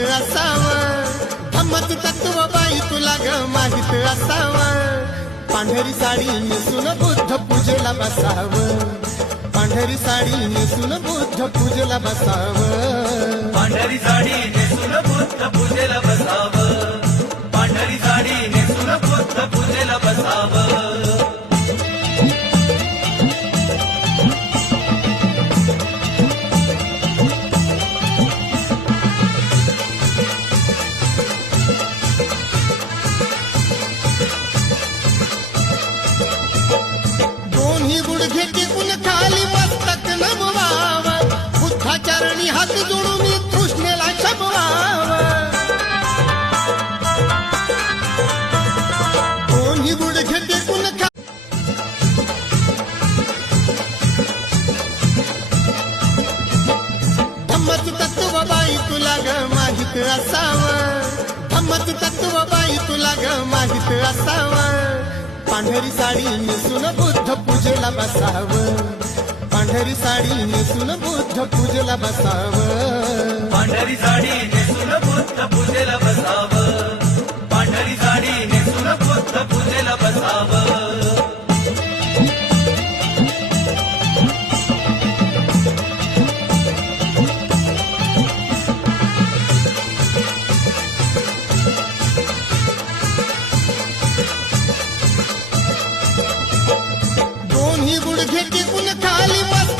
असावं, धम्मच तत्व बाई तुला ग माहित असावं. पांढरी साडी नेसून बुद्ध पूजेला बसावं, पांढरी साडी नेसून बुद्ध पूजेला बसावं. पांढरी साडी नेसून बुद्ध पूजेला बसावं, पांढरी साडी नेसून बुद्ध पूजेला बसावं. दोन्ही गुडघे टेकून खाली मस्तक नमवावं, बुद्धाचरणी हात जोडून तृष्णेला शमवावं. दोन्ही गुडघे टेकून धम्मच तत्व बाई तुला ग माहित असावं, धम्मच तत्व बाई तुला ग माहित असावं. पांढरी साडी नेसून बुद्ध पूजेला बसावं, पांढरी साडी नेसून बुद्ध पूजेला बसावं. पांढरी साडी नेसून बुद्ध पूजेला बसावं, पांढरी साडी नेसून बुद्ध पूजेला बसावं. दोन्ही गुडघे टेकून खाली मस्त